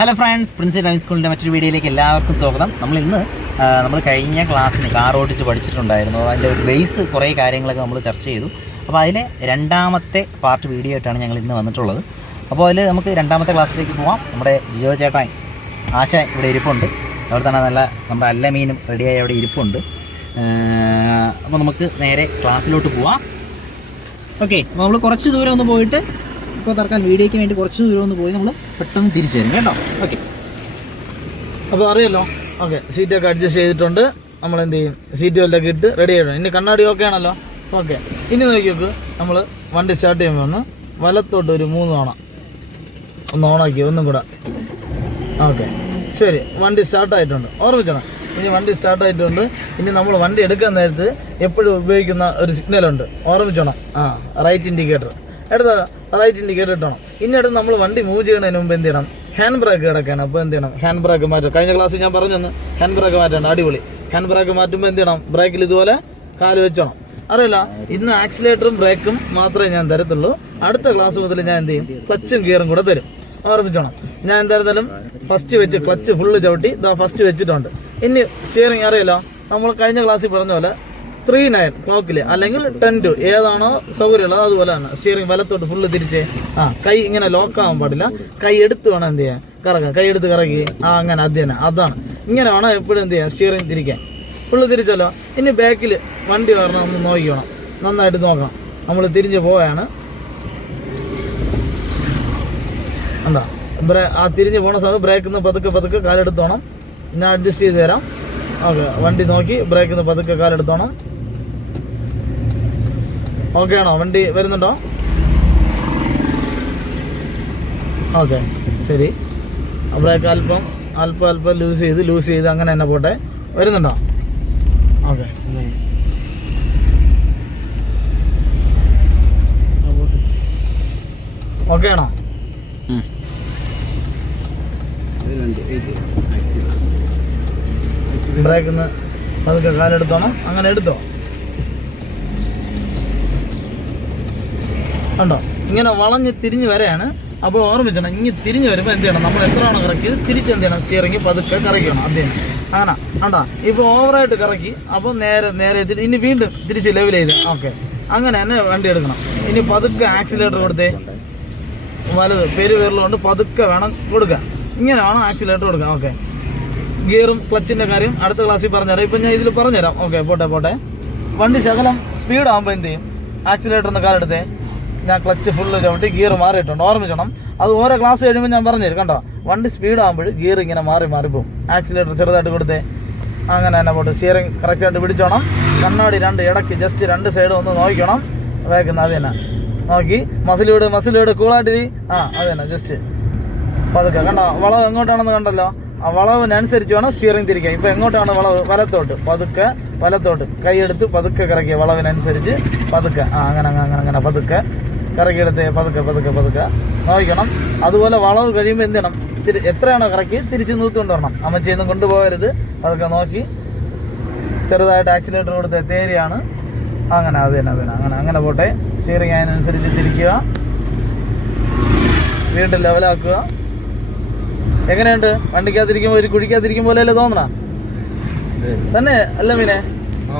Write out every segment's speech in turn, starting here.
Hello friends, Princy driving സ്കൂളിൻ്റെ മറ്റൊരു വീഡിയോയിലേക്ക് എല്ലാവർക്കും സ്വാഗതം. നമ്മൾ കഴിഞ്ഞ ക്ലാസ്സിന് കാർ ഓടിച്ച് പഠിച്ചിട്ടുണ്ടായിരുന്നു. അതിൻ്റെ ഒരു ബേസ് കുറേ കാര്യങ്ങളൊക്കെ നമ്മൾ ചർച്ച ചെയ്തു. അപ്പോൾ അതിലെ രണ്ടാമത്തെ പാർട്ട് വീഡിയോ ആയിട്ടാണ് ഞങ്ങൾ ഇന്ന് വന്നിട്ടുള്ളത്. അപ്പോൾ അതിൽ നമുക്ക് രണ്ടാമത്തെ ക്ലാസ്സിലേക്ക് പോവാം. നമ്മുടെ ജിയോ ചേട്ടാൻ ആശ ഇവിടെ ഇരിപ്പുണ്ട്. അവിടെ തന്നെ നമ്മുടെ അല്ല മീനും റെഡിയായി അവിടെ ഇരിപ്പുണ്ട്. അപ്പോൾ നമുക്ക് നേരെ ക്ലാസ്സിലോട്ട് പോവാം. ഓക്കെ, അപ്പോൾ നമ്മൾ കുറച്ച് ദൂരം ഒന്ന് പോയിട്ട് ഇപ്പോൾ തൽക്കാലം വീഡിയോയ്ക്ക് വേണ്ടി കുറച്ച് ദൂരം ഒന്ന് പോയി നമ്മൾ പെട്ടെന്ന് തിരിച്ചു വരും കേട്ടോ. ഓക്കെ, അപ്പോൾ അറിയാലോ. ഓക്കെ, സീറ്റൊക്കെ അഡ്ജസ്റ്റ് ചെയ്തിട്ടുണ്ട്. നമ്മൾ എന്ത് ചെയ്യും, സീറ്റ് വല്ലതൊക്കെ ഇട്ട് റെഡി ആയിട്ടുണ്ട്. ഇനി കണ്ണാടി ഓക്കെ ആണല്ലോ. ഓക്കെ, ഇനി നോക്കി നോക്ക്. നമ്മൾ വണ്ടി സ്റ്റാർട്ട് ചെയ്യുമ്പോൾ ഒന്ന് വലത്തോട്ട് ഒരു 3 തവണ ഒന്ന് ഓണാക്കി, ഒന്നും കൂടെ. ഓക്കെ, ശരി, വണ്ടി സ്റ്റാർട്ടായിട്ടുണ്ട്. ഓർമ്മിക്കണം, ഇനി വണ്ടി സ്റ്റാർട്ടായിട്ടുണ്ട്. ഇനി നമ്മൾ വണ്ടി എടുക്കാൻ നേരത്ത് എപ്പോഴും ഉപയോഗിക്കുന്ന ഒരു സിഗ്നലുണ്ട്, ഓർമ്മിച്ചോണം. റൈറ്റ് ഇൻഡിക്കേറ്റർ എടുത്ത റൈറ്റ് ഇൻഡിക്കേറ്റർ ഇട്ടണം. ഇനി അടുത്ത് നമ്മൾ വണ്ടി മൂവ് ചെയ്യുന്നതിന് മുമ്പ് എന്ത് ചെയ്യണം, ഹാൻഡ് ബ്രേക്ക് കിടക്കുകയാണ്. അപ്പോൾ എന്ത് ചെയ്യണം, ഹാൻഡ് ബ്രേക്ക് മാറ്റും. കഴിഞ്ഞ ക്ലാസ്സിൽ ഞാൻ പറഞ്ഞൊന്ന് ഹാൻഡ് ബ്രേക്ക് മാറ്റണം. അടിപൊളി. ഹാൻഡ് ബ്രേക്ക് മാറ്റുമ്പോൾ എന്ത് ചെയ്യണം, ബ്രേക്കിൽ ഇതുപോലെ കാല് വെച്ചോണം. അറിയില്ല, ഇന്ന് ആക്സിലേറ്ററും ബ്രേക്കും മാത്രമേ ഞാൻ തരത്തുള്ളൂ. അടുത്ത ക്ലാസ് മുതൽ ഞാൻ എന്ത് ചെയ്യും, ക്ലച്ചും ഗിയറും കൂടെ തരും. ഓർമ്മിച്ചോണം. ഞാൻ എന്തായിരുന്നാലും ഫസ്റ്റ് വെച്ച് ക്ലച്ച് ഫുള്ള് ചവിട്ടി ഫസ്റ്റ് വെച്ചിട്ടുണ്ട്. ഇനി സ്റ്റിയറിംഗ് അറിയാലോ, നമ്മൾ കഴിഞ്ഞ ക്ലാസ്സിൽ പറഞ്ഞ പോലെ 3-9 ക്ലോക്കിൽ അല്ലെങ്കിൽ 10-2 ഏതാണോ സൗകര്യമുള്ളത് അതുപോലെ തന്നെ സ്റ്റിയറിംഗ് വലത്തോട്ട് ഫുള്ള് തിരിച്ച്. കൈ ഇങ്ങനെ ലോക്കാവാൻ പാടില്ല. കൈ എടുത്ത് വേണം എന്ത് ചെയ്യാൻ, കറക്കാം. കൈ എടുത്ത് കറക്കി. അങ്ങനെ അത് തന്നെ, അതാണ്. ഇങ്ങനെ വേണം എപ്പോഴും എന്ത് ചെയ്യാം, സ്റ്റിയറിംഗ് തിരിക്കാൻ. ഫുള്ള് തിരിച്ചല്ലോ. ഇനി ബാക്കിൽ വണ്ടി വരണം, ഒന്ന് നോക്കിക്കണം, നന്നായിട്ട് നോക്കണം. നമ്മൾ തിരിഞ്ഞ് പോവുകയാണ്. എന്താ തിരിഞ്ഞ് പോണ സമയം ബ്രേക്കിൽ നിന്ന് പതുക്കെ കാലെടുത്തോണം. ഞാൻ അഡ്ജസ്റ്റ് ചെയ്ത് തരാം. ഓക്കെ, വണ്ടി നോക്കി ബ്രേക്കിൽ നിന്ന് പതുക്കെ കാലെടുത്തോണം. ഓക്കെ ആണോ? വണ്ടി വരുന്നുണ്ടോ? ഓക്കെ, ശരി. ബ്രേക്ക് അല്പം ലൂസ് ചെയ്ത് അങ്ങനെ തന്നെ പോട്ടെ. വരുന്നുണ്ടോ? ഓക്കെ, ഓക്കെ ആണോ? ബ്രേക്കിൽ നിന്ന് പതുക്കെ കാലെടുത്തോണം. അങ്ങനെ എടുത്തോ. കണ്ടോ, ഇങ്ങനെ വളഞ്ഞ് തിരിഞ്ഞ് വരെയാണ്. അപ്പോൾ ഓർമ്മിച്ചണം, ഇങ്ങനെ തിരിഞ്ഞ് വരുമ്പോൾ എന്ത് ചെയ്യണം, നമ്മൾ എത്രയാണോ കറക്കിയത് തിരിച്ച് എന്ത് ചെയ്യണം, സ്റ്റിയറിംഗ് പതുക്കെ കറക്കണം. അദ്ദേഹം അങ്ങനെ കണ്ടോ, ഇപ്പോൾ ഓവറായിട്ട് കറക്കി. അപ്പോൾ നേരെ ഇനി വീണ്ടും തിരിച്ച് ലെവൽ ചെയ്ത്. ഓക്കെ, അങ്ങനെ തന്നെ വണ്ടി എടുക്കണം. ഇനി പതുക്കെ ആക്സിലേറ്റർ കൊടുത്തേ. വലത് പെരുവിരലുകൊണ്ട് പതുക്കെ വേണം കൊടുക്കാൻ. ഇങ്ങനെ വേണം ആക്സിലേറ്റർ കൊടുക്കാം. ഓക്കെ, ഗിയറും ക്ലച്ചിൻ്റെ കാര്യം അടുത്ത ക്ലാസ്സിൽ പറഞ്ഞുതരാം. ഇപ്പം ഞാൻ ഇതിൽ പറഞ്ഞുതരാം. ഓക്കെ, പോട്ടെ. വണ്ടി ശകലം സ്പീഡ് ആകുമ്പോൾ എന്ത് ചെയ്യും, ആക്സിലേറ്റർ ഒന്ന് കാലെടുത്തേ. ഞാൻ ക്ലച്ച് ഫുള്ള് ചവിട്ടി ഗിയർ മാറിയിട്ടുണ്ട്. ഓർമ്മിക്കണം, അത് ഓരോ ക്ലാസ് കഴിയുമ്പോൾ ഞാൻ പറഞ്ഞുതരും. കണ്ടോ, വണ്ടി സ്പീഡ് ആകുമ്പോൾ ഗിയർ ഇങ്ങനെ മാറിപ്പോവും. ആക്സിലേറ്റർ ചെറുതായിട്ട് കൊടുത്തേ. അങ്ങനെ തന്നെ പോട്ടെ. സ്റ്റിയറിംഗ് കറക്റ്റായിട്ട് പിടിച്ചോണം. കണ്ണാടി ഇടയ്ക്ക് ജസ്റ്റ് 2 സൈഡും ഒന്ന് നോക്കണം. വേഗം അത് തന്നെ നോക്കി മസിലൂടെ കൂളായിട്ടിരി. അത് തന്നെ, ജസ്റ്റ് പതുക്കെ. കണ്ടോ, വളവ് എങ്ങോട്ടാണെന്ന് കണ്ടല്ലോ. ആ വളവിനനുസരിച്ച് വേണം സ്റ്റിയറിംഗ് തിരിക്കാൻ. ഇപ്പൊ എങ്ങോട്ടാണ് വളവ്, വലത്തോട്ട്. പതുക്കെ വലത്തോട്ട് കൈയെടുത്ത് പതുക്കെ കറക്കിയ വളവിനനുസരിച്ച് പതുക്കെ. അങ്ങനെ പതുക്കെ കറക്കിയെടുത്ത് പതുക്കെ നോക്കണം. അതുപോലെ വളവ് കഴിയുമ്പോൾ എന്ത് ചെയ്യണം, എത്രയാണോ കറക്കി തിരിച്ച് നൂത്തുകൊണ്ട് വരണം. അമ്മച്ചിയൊന്നും കൊണ്ടുപോകരുത്. അതൊക്കെ നോക്കി ചെറുതായിട്ട് ആക്സിലേറ്റർ കൊടുത്ത് തേരിയാണ്. അങ്ങനെ അത് തന്നെ അങ്ങനെ പോട്ടെ. സ്റ്റിയറിംഗ് അതിനനുസരിച്ച് തിരിക്കുക, വീണ്ടും ലെവലാക്കുക. എങ്ങനെയുണ്ട്, വണ്ടിക്കകത്തിരിക്കുമ്പോൾ ഒരു കുഴിക്കകത്തിരിക്കും പോലെയല്ലേ തോന്നണ തന്നെ? അല്ല മീനെ,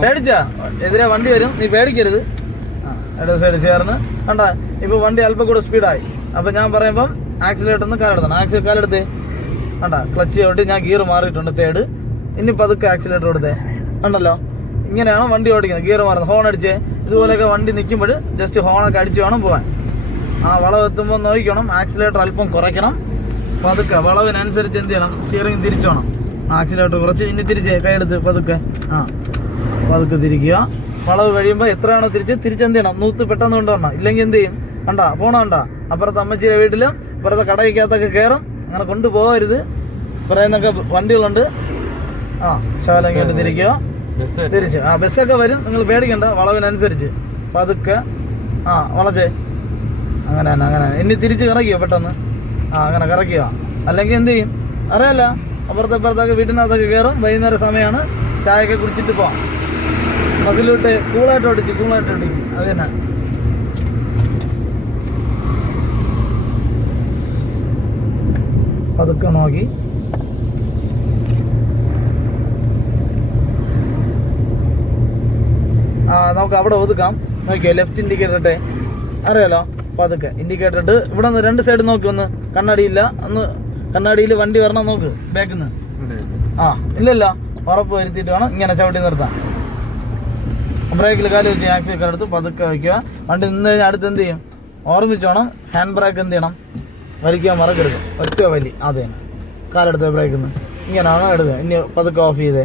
പേടിച്ചാ? എതിരെ വണ്ടി വരും, നീ പേടിക്കരുത്. ഇട സൈഡ് ചേർന്ന് കണ്ട. ഇപ്പൊ വണ്ടി അല്പം കൂടെ സ്പീഡായി. അപ്പൊ ഞാൻ പറയുമ്പം ആക്സിലേറ്ററിന്ന് കാലെടുത്തണം. കാലെടുത്തേ. കണ്ട, ക്ലച്ച് ചവിട്ടി ഞാൻ ഗിയർ മാറിയിട്ടുണ്ട്, തേർഡ്. ഇനി പതുക്കെ ആക്സിലേറ്റർ കൊടുത്തേ. കണ്ടല്ലോ, ഇങ്ങനെയാണ് വണ്ടി ഓടിക്കുന്നത്. ഗിയർ മാറുന്നത്, ഹോൺ അടിച്ചേ. ഇതുപോലെയൊക്കെ വണ്ടി നിൽക്കുമ്പോൾ ജസ്റ്റ് ഹോണൊക്കെ അടിച്ച് വേണം പോകാൻ. വളവ് എത്തുമ്പോൾ നോക്കണം, ആക്സിലേറ്റർ അല്പം കുറയ്ക്കണം. പതുക്കെ വളവിനനുസരിച്ച് എന്ത് ചെയ്യണം, സ്റ്റിയറിംഗ് തിരിച്ചോണം. ആക്സിലേറ്റർ കുറച്ച് ഇനി തിരിച്ച് കൈയെടുത്ത് പതുക്കെ പതുക്കെ തിരിക്കുക. വളവ് കഴിയുമ്പോൾ എത്രയാണോ തിരിച്ചെന്ത് ചെയ്യണം, നൂത്ത് പെട്ടെന്ന് കൊണ്ടുവരണം. ഇല്ലെങ്കിൽ എന്ത് ചെയ്യും, പോണ അപ്പുറത്തെ അമ്മച്ചിയുടെ വീട്ടിലും ഇപ്പുറത്തെ കടയ്ക്കകത്തൊക്കെ കയറും. അങ്ങനെ കൊണ്ടുപോകരുത്. പറയുന്നൊക്കെ വണ്ടികളുണ്ട്. ശകലം ഇങ്ങോട്ട് തിരിക്കുക, തിരിച്ച്. ബസ്സൊക്കെ വരും, നിങ്ങൾ പേടിക്കണ്ട. വളവിനനുസരിച്ച് പതുക്കെ വളച്ചേ. അങ്ങനെ ഇനി തിരിച്ച് കറക്കിയോ പെട്ടെന്ന്. അങ്ങനെ കറക്കുക. അല്ലെങ്കിൽ എന്ത് ചെയ്യും അറിയാല്ല, അപ്പുറത്തൊക്കെ വീട്ടിനകത്തൊക്കെ കയറും. വൈകുന്നേരം സമയമാണ്, ചായയൊക്കെ കുടിച്ചിട്ട് പോവാം. ബസ്സിലോട്ട് കൂളായിട്ട് ഓടിക്കും. അത് തന്നെ. പതുക്കെ നോക്കി നമുക്ക് അവിടെ ഒതുക്കാം. നോക്കിയോ, ലെഫ്റ്റ് ഇൻഡിക്കേറ്റർ ഇട്ടേ, അറിയാലോ. പതുക്കെ ഇൻഡിക്കേറ്റർ ഇട്ട് ഇവിടെ നിന്ന് 2 സൈഡ് നോക്കി, ഒന്ന് കണ്ണാടിയില്ല, ഒന്ന് കണ്ണാടിയിൽ വണ്ടി വരണം നോക്ക് ബാക്കിൽ നിന്ന്. ഇല്ലല്ലോ, ഉറപ്പ് വരുത്തിയിട്ട് വേണം ഇങ്ങനെ ചവിട്ടി നിർത്താൻ. ബ്രേക്കിൽ കാല് വെച്ച് ആക്സിലേറ്റർ എടുത്ത് പതുക്കെ വയ്ക്കുക. വണ്ടി നിന്ന് കഴിഞ്ഞാൽ അടുത്ത് എന്ത് ചെയ്യും, ഓർമ്മിച്ചോണം. ഹാൻഡ് ബ്രേക്ക് എന്ത് ചെയ്യണം, വലിക്കാൻ മറക്കരുത്. ഒറ്റ വലി, അതെ, കാലെടുത്ത് ബ്രേക്കിൽ നിന്ന് ഇങ്ങനെയാണോ എടുക്കുക. ഇനി പതുക്കെ ഓഫ് ചെയ്തേ.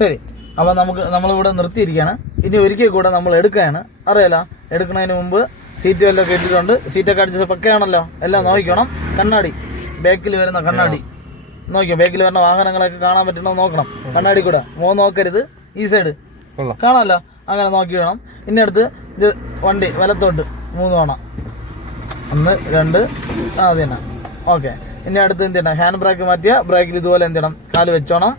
ശരി, അപ്പം നമ്മളിവിടെ നിർത്തിയിരിക്കുകയാണ്. ഇനി ഒരിക്കൽ കൂടെ നമ്മൾ എടുക്കുകയാണ്, അറിയാലോ. എടുക്കുന്നതിന് മുമ്പ് സീറ്റ് എല്ലാം ഇട്ടിട്ടുണ്ട്. സീറ്റൊക്കെ അടിച്ച് പക്കയാണല്ലോ, എല്ലാം നോക്കണം. കണ്ണാടി, ബാക്കിൽ വരുന്ന കണ്ണാടി നോക്കിയോ, ബാക്കിൽ വരുന്ന വാഹനങ്ങളൊക്കെ കാണാൻ പറ്റണോ നോക്കണം. കണ്ണാടി കൂടെ നോക്കരുത്, ഈ സൈഡ് കാണാമല്ലോ, അങ്ങനെ നോക്കി വേണം. ഇനി അടുത്ത് ഇത് വണ്ടി വലത്തോട്ട് 3 തവണ, 1 2, അത് തന്നെ. ഓക്കെ, ഇനി അടുത്ത് എന്ത് ചെയ്യണം, ഹാൻഡ് ബ്രേക്ക് മാറ്റിയ ബ്രേക്കിൽ ഇതുപോലെ എന്ത് ചെയ്യണം, കാല് വെച്ചോണം.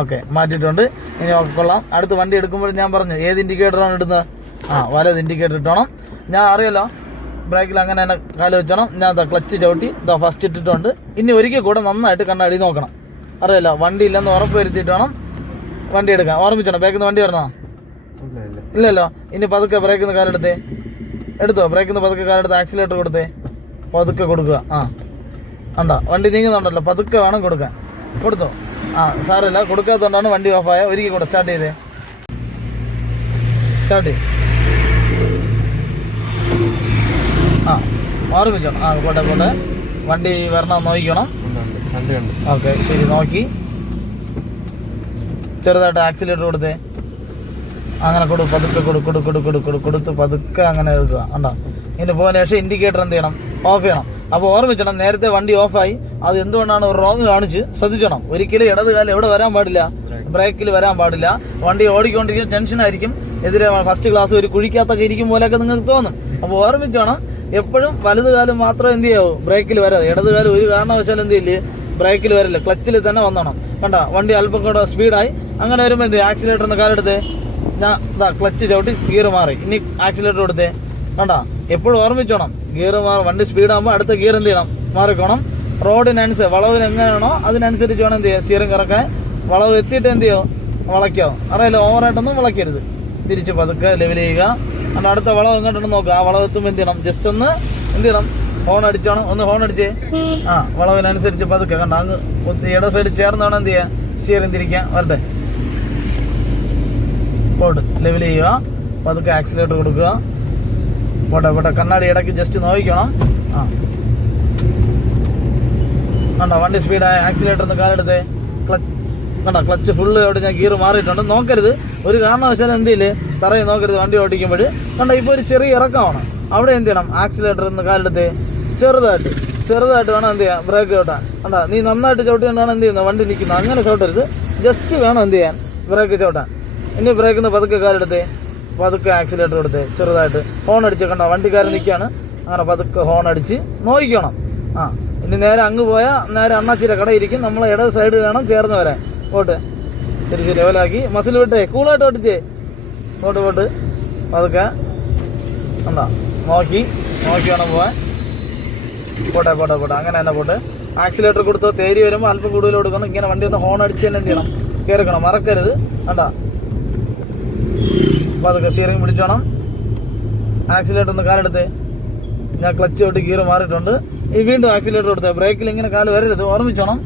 ഓക്കെ, മാറ്റിയിട്ടുണ്ട്. ഇനി കൊള്ളാം. അടുത്ത് വണ്ടി എടുക്കുമ്പോൾ ഞാൻ പറഞ്ഞു ഏത് ഇൻഡിക്കേറ്ററാണ് ഇടുന്നത്, വലത് ഇൻഡിക്കേറ്റർ ഇട്ടോണം. ഞാൻ അറിയാലോ, ബ്രേക്കിൽ അങ്ങനെ തന്നെ കാല് വെച്ചോണം. ഞാൻ ക്ലച്ച് ചവിട്ടി ഫസ്റ്റ് ഇട്ടിട്ടുണ്ട്. ഇനി ഒരിക്കൽ കൂടെ നന്നായിട്ട് കണ്ണാടി നോക്കണം, അറിയാലോ. വണ്ടി ഇല്ലെന്ന് ഉറപ്പ് വരുത്തിയിട്ട് വേണം വണ്ടി എടുക്കാൻ. ഓർമ്മിച്ചോണം, ബാക്കിൽ നിന്ന് വണ്ടി വരണോ, ഇല്ലല്ലോ. ഇനി പതുക്കെ ബ്രേക്കിൽ നിന്ന് കാലെടുത്തേ, എടുത്തോ. ബ്രേക്കിൽ നിന്ന് പതുക്കെ കാലെടുത്ത് ആക്സിലേറ്റർ കൊടുത്തേ, പതുക്കെ കൊടുക്കുക. കണ്ടോ, വണ്ടി നീങ്ങുന്നുണ്ടല്ലോ, പതുക്കെ വേണം കൊടുക്കാൻ. കൊടുത്തോ. സാരമില്ല, കൊടുക്കാത്തതുകൊണ്ടാണ് വണ്ടി ഓഫായ. ഒരിക്കൽ കൂടെ സ്റ്റാർട്ട് ചെയ്തേ, സ്റ്റാർട്ട് ചെയ്ത് ഓർമ്മിച്ചോണം. പോട്ടെ, വണ്ടി വരണം നോക്കണം. ഓക്കെ, ശരി, നോക്കി ചെറുതായിട്ട് ആക്സിലേറ്റർ കൊടുത്തേ, അങ്ങനെ പതുക്കെ കൊടുത്ത് പതുക്കെ അങ്ങനെ എടുക്കുക. കണ്ടോ, ഇതിന് പോകുന്ന ശേഷം ഇൻഡിക്കേറ്റർ എന്ത് ചെയ്യണം, ഓഫ് ചെയ്യണം. അപ്പോൾ ഓർമ്മിച്ചണം, നേരത്തെ വണ്ടി ഓഫായി, അത് എന്തുകൊണ്ടാണ് റോങ് കാണിച്ച് ശ്രദ്ധിച്ചോണം. ഒരിക്കലും ഇടത് കാലം എവിടെ വരാൻ പാടില്ല, ബ്രേക്കിൽ വരാൻ പാടില്ല. വണ്ടി ഓടിക്കൊണ്ടിരിക്കുന്ന ടെൻഷനായിരിക്കും. എതിരെ ഫസ്റ്റ് ക്ലാസ് ഒരു കുഴിക്കകത്തൊക്കെ ഇരിക്കും പോലെയൊക്കെ നിങ്ങൾക്ക് തോന്നും. അപ്പോൾ ഓർമ്മിച്ചോണം, എപ്പോഴും വലത് കാലം മാത്രം എന്ത് ചെയ്യാവൂ, ബ്രേക്കിൽ വരാതെ. ഇടത് കാലം ഒരു കാരണവശാലും എന്ത് ചെയ്യില്ലേ, ബ്രേക്കിൽ വരില്ല, ക്ലച്ചിൽ തന്നെ വന്നോണം. കണ്ട, വണ്ടി അല്പം കൂടെ സ്പീഡായി. അങ്ങനെ വരുമ്പോൾ എന്ത് ചെയ്യും, ആക്സിലേറ്റർ ഒന്ന് കാലെടുത്തേ, ഞാൻ ക്ലച്ച് ചവിട്ടി ഗിയർ മാറി. ഇനി ആക്സിലേറ്റർ കൊടുത്തേ. കണ്ട, എപ്പോഴും ഓർമ്മിച്ചോണം, ഗിയർ വണ്ടി സ്പീഡാകുമ്പോൾ അടുത്ത ഗിയർ എന്ത് ചെയ്യണം, മാറിക്കോണം. റോഡിനനുസരിച്ച് വളവിന് എങ്ങനെയാണോ അതിനനുസരിച്ച് വേണം എന്ത് ചെയ്യുക, സ്റ്റിയറിംഗ് കറക്കാൻ. വളവ് എത്തിയിട്ട് എന്ത് ചെയ്യോ, വളയ്ക്കോ, അറിയാലോ. ഓവറായിട്ടൊന്നും വളയ്ക്കരുത്, തിരിച്ച് പതുക്കെ ലെവൽ ചെയ്യുക. കാരണം അടുത്ത വളവ് എങ്ങോട്ടൊന്ന് നോക്കുക. ആ വളവ് എത്തുമ്പോൾ എന്ത് ചെയ്യണം, ജസ്റ്റ് ഒന്ന് എന്ത് ചെയ്യണം, ഹോൺ അടിച്ചോണം. ഒന്ന് ഹോൺ അടിച്ചേ. വളവിനനുസരിച്ച് പതുക്കെ. കണ്ട, അങ്ങ് ഇട സൈഡ് ചേർന്ന് വേണം എന്ത് ചെയ്യുക, സ്റ്റിയറിംഗ് തിരിക്കാൻ. വരട്ടെ, പോട്ട് ലെവൽ ചെയ്യുക, പതുക്കെ ആക്സിലേറ്റർ കൊടുക്കുക. പോട്ടെ, കണ്ണാടി ഇടയ്ക്ക് ജസ്റ്റ് നോക്കണം. കണ്ടോ, വണ്ടി സ്പീഡായ ആക്സിലേറ്റർ ഒന്ന് കാലെടുത്തേ. കണ്ടോ, ക്ലച്ച് ഫുള്ള് അവിടെ ഞാൻ ഗിയർ മാറിയിട്ടുണ്ട്. നോക്കരുത്, ഒരു കാരണവശാലും എന്ത് ചെയ്യില്ലേ, തറയിൽ നോക്കരുത് വണ്ടി ഓടിക്കുമ്പോൾ. കണ്ടോ, ഇപ്പോൾ ഒരു ചെറിയ ഇറക്കമാണ്, അവിടെ എന്ത് ചെയ്യണം, ആക്സിലേറ്റർ ഒന്ന് കാലെടുത്തേ. ചെറുതായിട്ട് വേണം എന്ത് ചെയ്യാൻ, ബ്രേക്ക് ചവിട്ടാൻ. കണ്ടോ, നീ നന്നായിട്ട് ചവിട്ടിക്കൊണ്ടാണ് എന്ത് ചെയ്യുന്നത്, വണ്ടി നിൽക്കുന്നത്. അങ്ങനെ ചവിട്ടരുത്, ജസ്റ്റ് വേണം എന്ത് ചെയ്യാൻ, ബ്രേക്ക് ചവിട്ടാൻ. ഇനി ബ്രേക്കിൽ നിന്ന് പതുക്കെ കാലെടുത്തേ, പതുക്കെ ആക്സിലേറ്റർ കൊടുത്തേ. ചെറുതായിട്ട് ഹോൺ അടിച്ച്. കണ്ടോ, വണ്ടിക്കാരൻ നിൽക്കുകയാണ്, അങ്ങനെ പതുക്കെ ഹോൺ അടിച്ച് നോക്കണം. ഇനി നേരെ അങ്ങ് പോയാൽ നേരെ അണ്ണാച്ചിയുടെ കടയിരിക്കും. നമ്മൾ ഇടത് സൈഡ് വേണം ചേർന്ന് വരാൻ. പോട്ട്, ശരി, ലെവലാക്കി മസിൽ വിട്ടേ, കൂളായിട്ട് ഓട്ടിച്ചേ. പോട്ട് പതുക്കെ. കണ്ടോ, നോക്കി വേണം പോവാൻ. പോട്ടെ, അങ്ങനെ തന്നെ പോട്ടെ. ആക്സിലേറ്റർ കൊടുത്തോ, തേരി വരുമ്പോൾ അല്പം കൂടുതൽ കൊടുക്കണം. ഇങ്ങനെ വണ്ടി ഒന്ന് ഹോൺ അടിച്ച് തന്നെ എന്ത് ചെയ്യണം, കയറിക്കണം, മറക്കരുത്. കണ്ടോ, പതുക്കെ സ്റ്റിയറിംഗ് പിടിച്ചോണം. ആക്സിലേറ്റർ ഒന്ന് കാലെടുത്തേ. ഞാൻ ക്ലച്ച് തൊട്ട് ഗിയർ മാറിയിട്ടുണ്ട്. ഈ വീണ്ടും ആക്സിലേറ്റർ കൊടുത്തേ. ബ്രേക്കിൽ ഇങ്ങനെ കാല് വരരുത്, ഓർമ്മിച്ചോണം.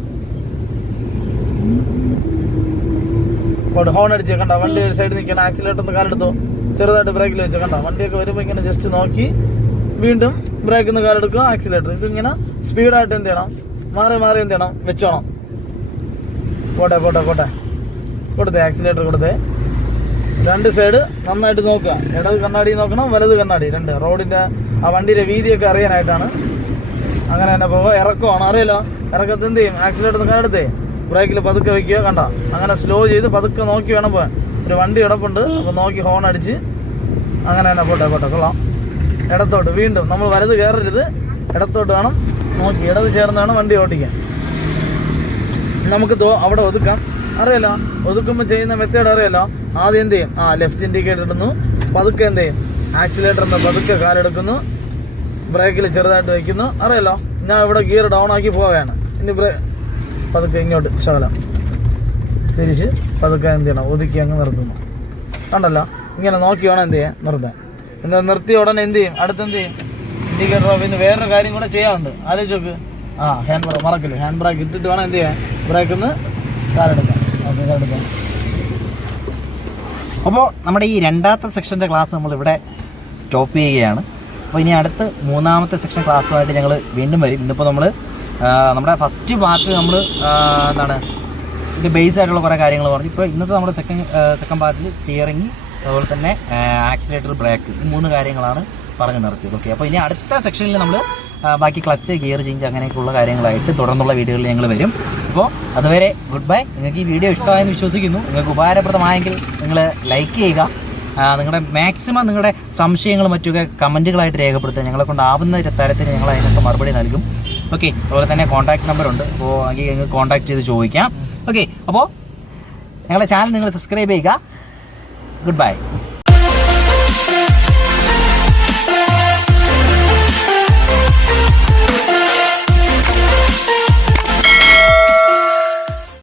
ഹോൺ അടിച്ചേ. കണ്ട, വണ്ടി ഒരു സൈഡിൽ നിൽക്കണം. ആക്സിലേറ്റർ ഒന്ന് കാലെടുത്തോ, ചെറുതായിട്ട് ബ്രേക്കിൽ വെച്ചോ. കണ്ട, വണ്ടിയൊക്കെ വരുമ്പോൾ ഇങ്ങനെ ജസ്റ്റ് നോക്കി വീണ്ടും ബ്രേക്കിൽ നിന്ന് കാലെടുക്കുക, ആക്സിലേറ്റർ. ഇതിങ്ങനെ സ്പീഡായിട്ട് എന്ത് ചെയ്യണം, മാറി എന്ത് ചെയ്യണം, വെച്ചോണം. പോട്ടെ കൊടുത്തേ, ആക്സിലേറ്റർ കൊടുത്തേ. 2 സൈഡ് നന്നായിട്ട് നോക്കുക. ഇടത് കണ്ണാടി നോക്കണം, വലത് കണ്ണാടി 2. റോഡിന്റെ ആ വണ്ടിയുടെ വീതിയൊക്കെ അറിയാനായിട്ടാണ്. അങ്ങനെ തന്നെ പോവുക. ഇറക്കമാണ്, അറിയാലോ. ഇറക്കത്ത് എന്ത് ചെയ്യും, ആക്സിലേറ്റർ കാലെടുത്തേ, ബ്രേക്കിൽ പതുക്കെ വയ്ക്കുക. കണ്ട, അങ്ങനെ സ്ലോ ചെയ്ത് പതുക്കെ നോക്കി വേണം പോകാൻ. ഒരു വണ്ടി കിടപ്പുണ്ട്, അപ്പോൾ നോക്കി ഹോൺ അടിച്ച് അങ്ങനെ തന്നെ പോട്ടെ. കൊള്ളാം. ഇടത്തോട്ട് വീണ്ടും നമ്മൾ വലത് കയറരുത്, ഇടത്തോട്ട് വേണം നോക്കി. ഇടത് ചേർന്ന് വേണം വണ്ടി ഓടിക്കാൻ. നമുക്ക് അവിടെ ഒതുക്കാം, അറിയാലോ. ഒതുക്കുമ്പോൾ ചെയ്യുന്ന മെത്തേഡ് അറിയാലോ. ആദ്യം എന്ത് ചെയ്യും, ലെഫ്റ്റ് ഇൻഡിക്കേറ്റർ ഇടുന്നു, പതുക്കെ എന്ത് ചെയ്യും, ആക്സിലേറ്റർ പതുക്കെ കാലെടുക്കുന്നു. ബ്രേക്കിൽ ചെറുതായിട്ട് വയ്ക്കുന്നു, അറിയാലോ. ഞാൻ ഇവിടെ ഗിയർ ഡൗൺ ആക്കി പോവുകയാണ്. ഇനി പതുക്കെ ഇങ്ങോട്ട് ശകലം തിരിച്ച് പതുക്കെ എന്ത് ചെയ്യണം, ഒതുക്കി അങ്ങ് നിർത്തുന്നു. കണ്ടല്ലോ, ഇങ്ങനെ നോക്കി വേണം എന്ത് ചെയ്യാൻ നിർത്താൻ. എന്നാൽ നിർത്തിയ ഉടനെ എന്ത് ചെയ്യും, അടുത്തെന്ത് ചെയ്യും, ഇൻഡിക്കേറ്റർ ഓഫ്. ഇന്ന് വേറൊരു കാര്യം കൂടെ ചെയ്യാറുണ്ട്, ആലോചിച്ച് നോക്ക്. ഹാൻഡ് ബ്രേക്ക് മറക്കില്ല, ഹാൻഡ് ബ്രേക്ക് ഇട്ടിട്ട് വേണം എന്ത് ചെയ്യാൻ, ബ്രേക്കിൽ നിന്ന് കാലെടുക്കാം. എടുക്കാം. അപ്പോൾ നമ്മുടെ ഈ രണ്ടാമത്തെ സെക്ഷൻ്റെ ക്ലാസ് നമ്മളിവിടെ സ്റ്റോപ്പ് ചെയ്യുകയാണ്. അപ്പോൾ ഇനി അടുത്ത് മൂന്നാമത്തെ സെക്ഷൻ ക്ലാസ്സുമായിട്ട് ഞങ്ങൾ വീണ്ടും വരും. ഇന്നിപ്പോൾ നമ്മൾ നമ്മുടെ ഫസ്റ്റ് പാർട്ട് നമ്മൾ എന്താണ് ഇത് ബേസ് ആയിട്ടുള്ള കുറേ കാര്യങ്ങൾ പറഞ്ഞു. ഇപ്പോൾ ഇന്നത്തെ നമ്മുടെ സെക്കൻഡ് പാർട്ടിൽ സ്റ്റിയറിങ്, അതുപോലെ തന്നെ ആക്സിലേറ്റർ, ബ്രേക്ക്, ഈ 3 കാര്യങ്ങളാണ് പറഞ്ഞു നിർത്തിയത്. ഓക്കെ, അപ്പോൾ ഇനി അടുത്ത സെക്ഷനിൽ നമ്മൾ ബാക്കി ക്ലച്ച്, ഗിയർ ചേഞ്ച് അങ്ങനെയൊക്കെയുള്ള കാര്യങ്ങളായിട്ട് തുടർന്നുള്ള വീഡിയോകളിൽ ഞങ്ങൾ വരും. അപ്പോൾ അതുവരെ ഗുഡ് ബൈ. നിങ്ങൾക്ക് ഈ വീഡിയോ ഇഷ്ടമായെന്ന് വിശ്വസിക്കുന്നു. നിങ്ങൾക്ക് ഉപകാരപ്രദമായെങ്കിൽ നിങ്ങൾ ലൈക്ക് ചെയ്യുക. നിങ്ങളുടെ മാക്സിമം നിങ്ങളുടെ സംശയങ്ങളും മറ്റൊക്കെ കമൻറ്റുകളായിട്ട് രേഖപ്പെടുത്തുക. ഞങ്ങളെ കൊണ്ടാവുന്ന തരത്തിൽ ഞങ്ങൾ അതിനൊക്കെ മറുപടി നൽകും. ഓക്കെ, അതുപോലെ തന്നെ കോൺടാക്ട് നമ്പർ ഉണ്ട്. അപ്പോൾ എങ്കിൽ ഞങ്ങൾക്ക് കോൺടാക്ട് ചെയ്ത് ചോദിക്കാം. ഓക്കെ, അപ്പോൾ ഞങ്ങളുടെ ചാനൽ നിങ്ങൾ സബ്സ്ക്രൈബ് ചെയ്യുക. Good bye.